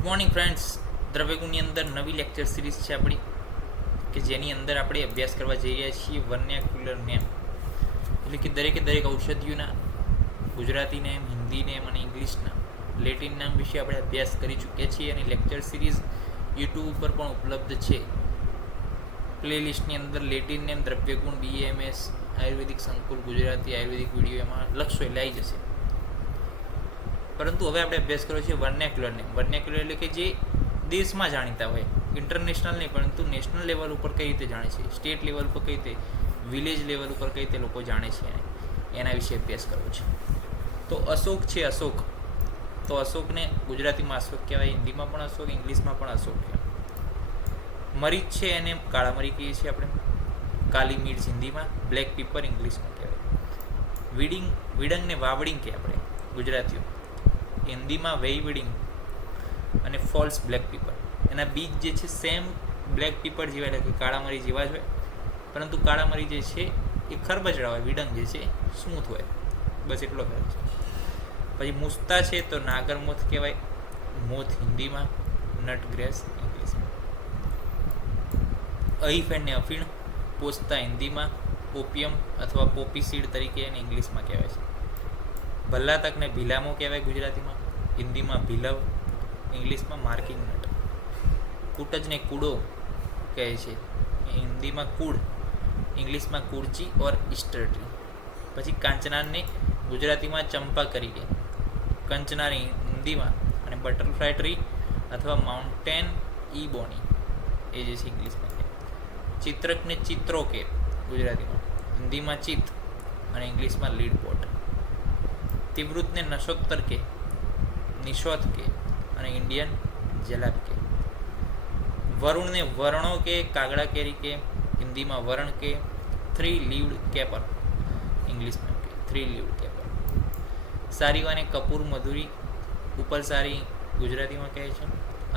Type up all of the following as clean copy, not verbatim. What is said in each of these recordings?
Good morning friends. દ્રવ્યગુણની અંદર નવી lecture series છે આપણી, કે જેની અંદર આપણે અભ્યાસ કરવા જઈ રહ્યા છીએ વર્નેક્યુલર નેમ, એટલે કે દરેક ઔષધિઓના ગુજરાતી નેમ, હિન્દી નેમ અને ઇંગ્લિશના લેટિન નામ વિશે આપણે અભ્યાસ કરી ચૂક્યા છીએ. અને લેક્ચર સિરીઝ યુટ્યુબ ઉપર પણ ઉપલબ્ધ છે. પ્લેલિસ્ટની અંદર લેટિન નેમ, દ્રવ્યગુણ, BAMS, આયુર્વેદિક સંકુલ, ગુજરાતી આયુર્વેદિક વિડીયો એમાં લખશો એટલે આવી જશે. પરંતુ હવે આપણે અભ્યાસ કર્યો છે વર્નેક્યુલર નેમ. વર્નેક્યુલર એટલે કે જે દેશમાં જાણીતા હોય, ઇન્ટરનેશનલ નહીં પરંતુ નેશનલ લેવલ ઉપર કઈ રીતે જાણે છે, સ્ટેટ લેવલ ઉપર કઈ રીતે, વિલેજ લેવલ ઉપર કઈ રીતે લોકો જાણે છે, એના વિશે અભ્યાસ કરવો છે. તો અશોક છે, અશોક. તો અશોકને ગુજરાતીમાં અશોક કહેવાય, હિન્દીમાં પણ અશોક, ઇંગ્લિશમાં પણ અશોક કહેવાય. મરીચ છે એને કાળા મરી કહીએ છીએ આપણે, કાલી મિર્ચ હિન્દીમાં, બ્લેક પીપર ઇંગ્લિશમાં કહેવાય. વિડંગને વાવડિંગ કહે આપણે ગુજરાતીઓ, હિન્દીમાં વેઈવિડિંગ. અને ફોલ્સ બ્લેક પીપર, એના બીજ જે છે સેમ બ્લેક પીપર જેવા, એટલે કે કાળા મરી જેવા જ હોય, પરંતુ કાળા મરી જે છે એ ખરબચડા હોય, વિડંગ જે છે સ્મૂથ હોય. બસ એટલો ફરક છે. પછી મુસ્તા છે તો નાગરમોથ કહેવાય, મોથ હિન્દીમાં, નટ ગ્રેસ ઇંગ્લિશમાં. અહીફેણ ને અફીણ, પોસ્તા હિન્દીમાં, ઓપિયમ અથવા પોપી સીડ તરીકે એને ઇંગ્લિશમાં કહેવાય છે. ભલ્લાતકને ભીલામો કહેવાય ગુજરાતીમાં, હિન્દીમાં ભીલવ, ઇંગ્લિશમાં માર્કિંગ નટ. કૂટજને કૂડો કહે છે, હિન્દીમાં કૂડ, ઇંગ્લિશમાં કુરચી ઓર ઇસ્ટર ટ્રી. પછી કાંચનારને ગુજરાતીમાં ચંપા કરી, કંચનાર હિન્દીમાં, અને બટરફ્લાય ટ્રી અથવા માઉન્ટેન બોની એ જે છે ઇંગ્લિશમાં કહે. ચિત્રકને ચિત્રો કે ગુજરાતીમાં, હિન્દીમાં ચિત અને ઇંગ્લિશમાં લીડ પોટ. તિવૃતને નશોત્તર કે, નિશોત કે અને ઇન્ડિયન જલાબ કે. વરુણને વર્ણો કે, કાગડા કેરી કે, હિન્દીમાં વરણ કે. થ્રી લીવ્ડ કેપર ઇંગ્લિશમાં કે, થ્રી લીવ્ડ કેપર. સારીવાને કપૂર મધુરી, ઉપલસારી ગુજરાતીમાં કહે છે.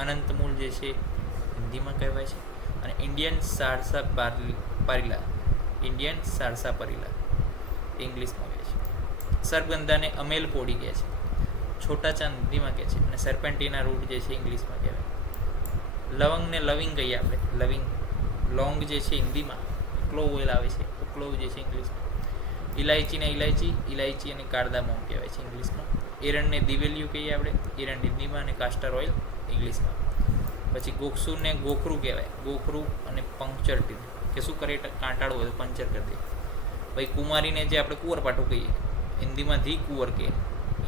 અનંતમૂળ જે છે હિન્દીમાં કહેવાય છે. અને ઇન્ડિયન સારસા પારીલા, ઇન્ડિયન સારસા પરીલા ઇંગ્લિશમાં કહે છે. સરગંધાને અમેલ પોડી કહે છે, છોટા ચાંદ હિન્દીમાં કહે છે. અને સરપેન્ટીના રૂટ જે છે ઇંગ્લિશમાં કહેવાય. લવંગને લવિંગ કહીએ આપણે, લવિંગ. લોંગ જે છે હિન્દીમાં, ક્લોવ ઓઇલ આવે છે તો ક્લોવ જે છે ઇંગ્લિશમાં. ઇલાયચીને ઇલાયચી અને કાર્દામોમ કહેવાય છે ઇંગ્લિશમાં. એરંડને દિવેલિયું કહીએ આપણે, એરંડ હિન્દીમાં, અને કાસ્ટર ઓઇલ ઇંગ્લિશમાં. પછી ગોખસુરને ગોખરું કહેવાય, ગોખરું અને પંક્ચર ટીન, કે શું કરે કાંટાળું હોય તો પંચર કરી દે. પછી કુમારીને જે આપણે કુંવરપાઠું કહીએ, હિન્દીમાં ધી કુંવર કે,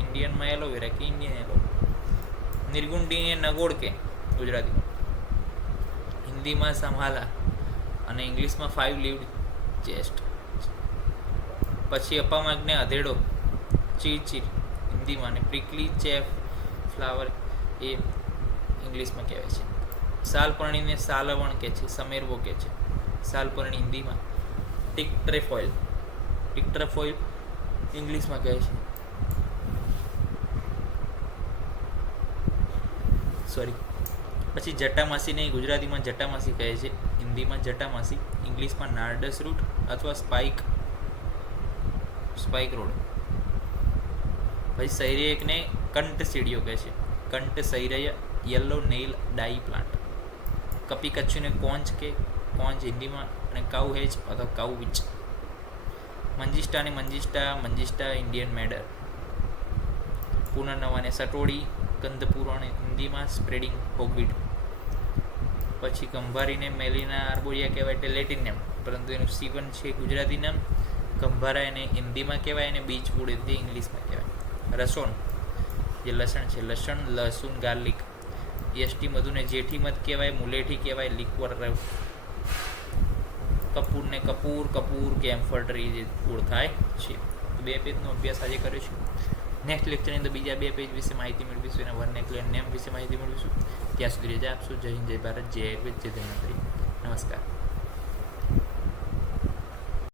ઇન્ડિયનમાં એલોવેરા કે ઇન્ડિયન એલો. નિર્ગુંડીને નગોડ કે ગુજરાતીમાં, હિન્દીમાં સંભાલા અને ઇંગ્લિશમાં 5 લીવ્ડ ચેસ્ટ. પછી અપામાગને અધેડો, ચીર હિન્દીમાં, અને પ્રિકલી ચેફ ફ્લાવર એ ઇંગ્લિશમાં કહેવાય છે. સાલપર્ણીને સાલવણ કે છે, સમેરવો કે છે, સાલપર્ણી હિન્દીમાં. ટિક્ટ્રેફોઇલ ઇંગ્લિશમાં કહે છે. પછી જટામાસીને ગુજરાતીમાં જટામાસી કહે છે, હિન્દીમાં જટામાસી, ઇંગ્લિશમાં નાર્ડસ રૂટ અથવા સ્પાઇક રોડ. પછી સૈરેકને કંઠ કહે છે, કંઠ સૈરય યલો નેઇલ ડાઈ પ્લાન્ટ. કપી કચ્છુને કોંચ કે, કોંચ હિન્દીમાં, અને કાઉ હેજ અથવા કાઉ વિચ. મંજિષ્ટાને મંજિષ્ટા ઇન્ડિયન મેડર. પુનર્નવાને સટોડી, ગંધપુરાણ હિન્દીમાં, સ્પ્રેડિંગ હોગવીડ. પછી ગંભારીને મેલિના આર્બોરિયા કહેવાય, એટલે લેટિન નેમ, પરંતુ એનું સીવન છે ગુજરાતી નામ. ગંભારા એને હિન્દીમાં કહેવાય, અને બીચ વુડ એ ઇંગ્લિશમાં કહેવાય. રસોન જે લસણ છે, લસુન ગાર્લિક. યષ્ટી મધુને જેઠી મધ કહેવાય, મુલેઠી કહેવાય, લિક્વર. કપૂરને કપૂર કેમ્ફર ટ્રી જે ઓળખાય છે. 2 પેજનો અભ્યાસ આજે કર્યો છે. નેક્સ્ટ લેક્ચરની અંદર બીજા 2 પેજ વિશે માહિતી મેળવીશું, એના વર્નેક્યુલર નેમ વિશે માહિતી મેળવીશું. ત્યાં સુધી રજા આપશું. જય હિન્દ, જય ભારત, જય આયુર્વેદ, જય ધન્વંતરી. નમસ્કાર.